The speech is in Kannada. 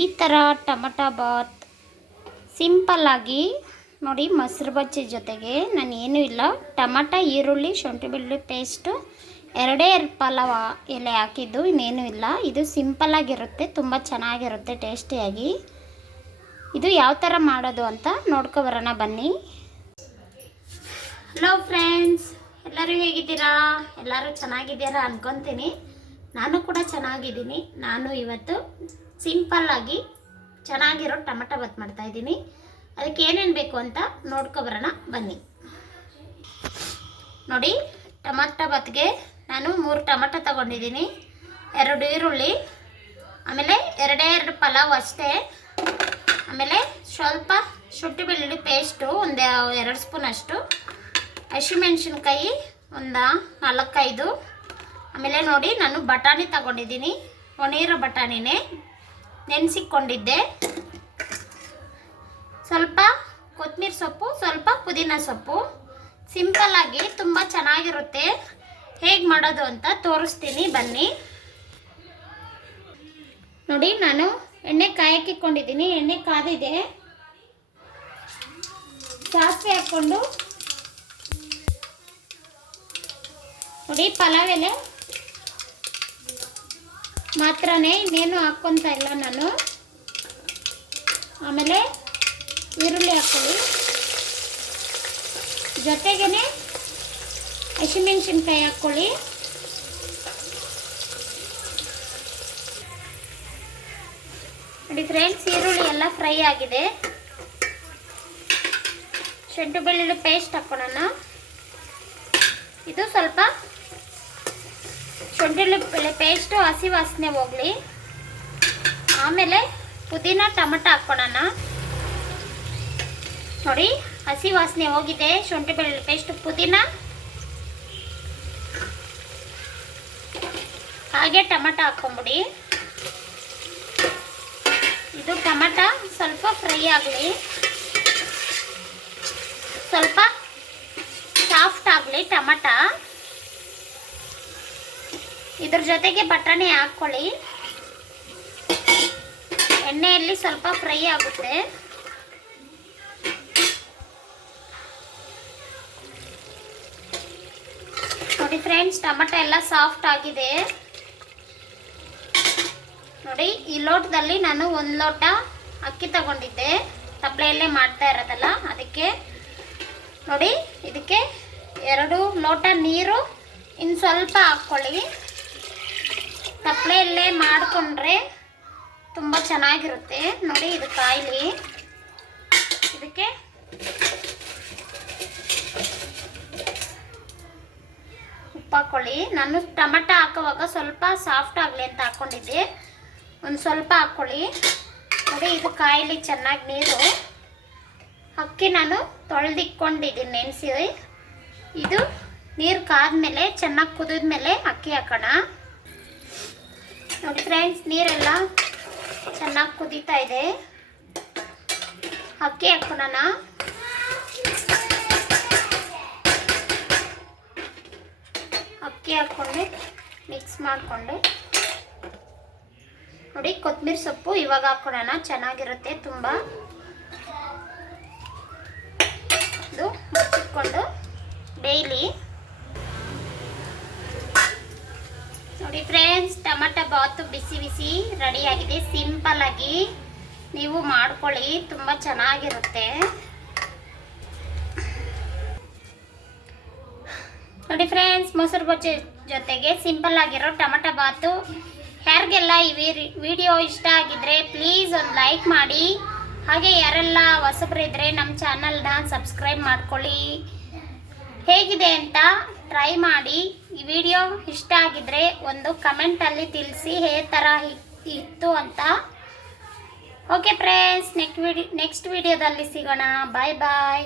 ಈ ಥರ ಟಮಟ ಬಾತ್ ಸಿಂಪಲ್ಲಾಗಿ ನೋಡಿ ಮೊಸರು ಬಜ್ಜಿ ಜೊತೆಗೆ ನಾನು ಏನೂ ಇಲ್ಲ. ಟಮಟ, ಈರುಳ್ಳಿ ಶುಂಠಿ ಬೆಳ್ಳುಳ್ಳಿ ಪೇಸ್ಟು ಎರಡೇ ಎರಡು ಪಲಾವ ಎಲೆ ಹಾಕಿದ್ದು ಇನ್ನೇನು ಇಲ್ಲ. ಇದು ಸಿಂಪಲ್ಲಾಗಿರುತ್ತೆ ತುಂಬ ಚೆನ್ನಾಗಿರುತ್ತೆ, ಟೇಸ್ಟಿಯಾಗಿ. ಇದು ಯಾವ ಥರ ಮಾಡೋದು ಅಂತ ನೋಡ್ಕೊಬರೋಣ ಬನ್ನಿ. ಹಲೋ ಫ್ರೆಂಡ್ಸ್ ಎಲ್ಲರೂ ಹೇಗಿದ್ದೀರಾ? ಎಲ್ಲರೂ ಚೆನ್ನಾಗಿದ್ದೀರಾ ಅನ್ಕೊತೀನಿ. ನಾನು ಕೂಡ ಚೆನ್ನಾಗಿದ್ದೀನಿ. ನಾನು ಇವತ್ತು ಸಿಂಪಲ್ಲಾಗಿ ಚೆನ್ನಾಗಿರೋ ಟಮಟೊ ಬಾತ್ ಮಾಡ್ತಾಯಿದ್ದೀನಿ ಅದಕ್ಕೆ ಏನೇನು ಬೇಕು ಅಂತ ನೋಡ್ಕೊಬರೋಣ ಬನ್ನಿ. ನೋಡಿ, ಟೊಮಟೊ ಬಾತ್ಗೆ ನಾನು ಮೂರು ಟೊಮೆಟೊ ತಗೊಂಡಿದ್ದೀನಿ. ಎರಡು ಈರುಳ್ಳಿ, ಆಮೇಲೆ ಎರಡೇ ಎರಡು ಪಲಾವ್ ಅಷ್ಟೇ. ಆಮೇಲೆ ಸ್ವಲ್ಪ ಶುಂಠಿ ಬೆಳ್ಳುಳ್ಳಿ ಪೇಸ್ಟು ಒಂದು, ಎರಡು ಸ್ಪೂನ್ ಅಷ್ಟು. ಹಸಿಮೆಣ್ಸಿನ್ಕಾಯಿ ಒಂದು ನಾಲ್ಕೈದು. ಆಮೇಲೆ ನೋಡಿ ನಾನು ಬಟಾಣಿ ತಗೊಂಡಿದ್ದೀನಿ. ಒಣೀರೋ ಬಟಾಣಿನೇ ನೆನೆಸಿಕೊಂಡಿದ್ದೆ ಸ್ವಲ್ಪ ಕೊತ್ತಂಬರಿ ಸೊಪ್ಪು, ಸ್ವಲ್ಪ ಪುದೀನ ಸೊಪ್ಪು. ಸಿಂಪಲ್ಲಾಗಿ ತುಂಬ ಚೆನ್ನಾಗಿರುತ್ತೆ. ಹೇಗೆ ಮಾಡೋದು ಅಂತ ತೋರಿಸ್ತೀನಿ, ಬನ್ನಿ. ನೋಡಿ, ನಾನು ಎಣ್ಣೆ ಕಾಯಕ್ಕಿಕ್ಕೊಂಡಿದ್ದೀನಿ ಎಣ್ಣೆ ಕಾದಿದೆ. ಸಾಸಿವೆ ಹಾಕ್ಕೊಂಡು ನೋಡಿ, ಪಲಾವ್ ಎಲೆ. ಮಾತ್ರನೇ ಇನ್ನೇನು ಹಾಕ್ಕೊತ ಇಲ್ಲ ನಾನು. ಆಮೇಲೆ ಈರುಳ್ಳಿ ಹಾಕ್ಕೊಳ್ಳಿ. ಜೊತೆಗೇ ಹಸಿಮೆಣ್ಸಿನ್ಕಾಯಿ ಹಾಕ್ಕೊಳ್ಳಿ. ನೋಡಿ ಫ್ರೆಂಡ್ಸ್ ಈರುಳ್ಳಿ ಎಲ್ಲ ಫ್ರೈ ಆಗಿದೆ. ಶೆಡ್ಡು ಬೆಳ್ಳುಳ್ಳಿ ಪೇಸ್ಟ್ ಹಾಕ್ಕೊಳ್ಳೋಣ ಇದು ಸ್ವಲ್ಪ ಶುಂಠಿ ಪೇಸ್ಟು ಹಸಿ ವಾಸನೆ ಹೋಗಲಿ. ಆಮೇಲೆ ಪುದೀನ, ಟಮಟ ಹಾಕ್ಕೊಳ್ಳೋಣ ನೋಡಿ, ಹಸಿ ವಾಸನೆ ಹೋಗಿದೆ. ಶುಂಠಿ ಬೆಳ್ಳುಳ್ಳಿ ಪೇಸ್ಟ್ ಪುದೀನ. ಹಾಗೆ ಟಮಟ ಹಾಕ್ಕೊಂಬಿಡಿ. ಇದು ಟಮಟ ಸ್ವಲ್ಪ ಫ್ರೈ ಆಗಲಿ. ಸ್ವಲ್ಪ ಸಾಫ್ಟ್ ಆಗಲಿ ಟೊಮಟ. ಇದ್ರ ಜೊತೆಗೆ ಬಟಾಣಿ ಹಾಕ್ಕೊಳ್ಳಿ. ಎಣ್ಣೆಯಲ್ಲಿ ಸ್ವಲ್ಪ ಫ್ರೈ ಆಗುತ್ತೆ. ನೋಡಿ ಫ್ರೆಂಡ್ಸ್, ಟೊಮೆಟೊ ಎಲ್ಲ ಸಾಫ್ಟ್ ಆಗಿದೆ. ನೋಡಿ, ಈ ಲೋಟದಲ್ಲಿ ನಾನು ಒಂದು ಲೋಟ ಅಕ್ಕಿ ತಗೊಂಡಿದ್ದೆ. ತಪ್ಪಲೆಯಲ್ಲೇ ಮಾಡ್ತಾ ಇರೋದಲ್ಲ, ಅದಕ್ಕೆ ನೋಡಿ, ಇದಕ್ಕೆ ಎರಡು ಲೋಟ ನೀರು ಇನ್ನು ಸ್ವಲ್ಪ ಹಾಕ್ಕೊಳ್ಳಿ. ತಪ್ಪಲೆಯಲ್ಲೇ ಮಾಡಿಕೊಂಡ್ರೆ ತುಂಬ ಚೆನ್ನಾಗಿರುತ್ತೆ. ನೋಡಿ ಇದು ಕಾಯಿಲಿ. ಇದಕ್ಕೆ ಉಪ್ಪು ಹಾಕೊಳ್ಳಿ ನಾನು ಟೊಮೆಟೊ ಹಾಕುವಾಗ ಸ್ವಲ್ಪ ಸಾಫ್ಟ್ ಆಗಲಿ ಅಂತ ಹಾಕ್ಕೊಂಡಿದ್ದೆ ಒಂದು ಸ್ವಲ್ಪ ಹಾಕ್ಕೊಳ್ಳಿ ನೋಡಿ ಇದು ಕಾಯಿಲಿ ಚೆನ್ನಾಗಿ ನೀರು. ಅಕ್ಕಿ ನಾನು ತೊಳೆದಿಕ್ಕೊಂಡಿದ್ದೀನಿ ನೆನೆಸಿ ಇದು ನೀರು ಕಾದ್ಮೇಲೆ ಚೆನ್ನಾಗಿ ಕುದಿದ್ಮೇಲೆ ಅಕ್ಕಿ ಹಾಕೋಣ. ನೋಡಿ ಫ್ರೆಂಡ್ಸ್ ನೀರೆಲ್ಲ ಚೆನ್ನಾಗಿ ಕುದೀತಾ ಇದೆ. ಅಕ್ಕಿ ಹಾಕೋಣ ಅಕ್ಕಿ ಹಾಕ್ಕೊಂಡು ಮಿಕ್ಸ್ ಮಾಡಿಕೊಂಡು. ನೋಡಿ ಕೊತ್ತಂಬರಿ ಸೊಪ್ಪು ಇವಾಗ ಹಾಕೊಳ್ಳೋಣ ಚೆನ್ನಾಗಿರುತ್ತೆ ತುಂಬ. ಇದು ಮುಚ್ಚಿಟ್ಕೊಂಡು ಡೈಲಿ ನೋಡಿ ಫ್ರೆಂಡ್ಸ್ ಟೊಮೆಟೊ ಬಾತು ಬಿಸಿ ಬಿಸಿ ರೆಡಿಯಾಗಿದೆ. ಸಿಂಪಲ್ ಆಗಿ ನೀವು ಮಾಡ್ಕೊಳ್ಳಿ, ತುಂಬ ಚೆನ್ನಾಗಿರುತ್ತೆ. ನೋಡಿ ಫ್ರೆಂಡ್ಸ್ ಮೊಸರು ಬಜ್ಜಿ ಜೊತೆಗೆ ಸಿಂಪಲ್ ಆಗಿರೋ ಟೊಮಟೊ ಬಾತು. ಯಾರಿಗೆಲ್ಲ ಈ ವಿಡಿಯೋ ಇಷ್ಟ ಆಗಿದ್ರೆ ಪ್ಲೀಸ್ ಒಂದು ಲೈಕ್ ಮಾಡಿ. ಹಾಗೆ ಯಾರೆಲ್ಲ ಹೊಸಬ್ರು ಇದ್ದರೆ ನಮ್ಮ ಚಾನಲ್ನ ಸಬ್ಸ್ಕ್ರೈಬ್ ಮಾಡ್ಕೊಳ್ಳಿ. ಹೇಗಿದೆ ಅಂತ ಟ್ರೈ ಮಾಡಿ. ಈ ವಿಡಿಯೋ ಇಷ್ಟ ಆಗಿದ್ರೆ ಒಂದು ಕಮೆಂಟಲ್ಲಿ ತಿಳಿಸಿ ಹೇ ಥರ ಇತ್ತು ಅಂತ. ಓಕೆ ಫ್ರೆಂಡ್ಸ್ ನೆಕ್ಸ್ಟ್ ವಿಡಿ ನೆಕ್ಸ್ಟ್ ವಿಡಿಯೋದಲ್ಲಿ ಸಿಗೋಣ. ಬಾಯ್ ಬಾಯ್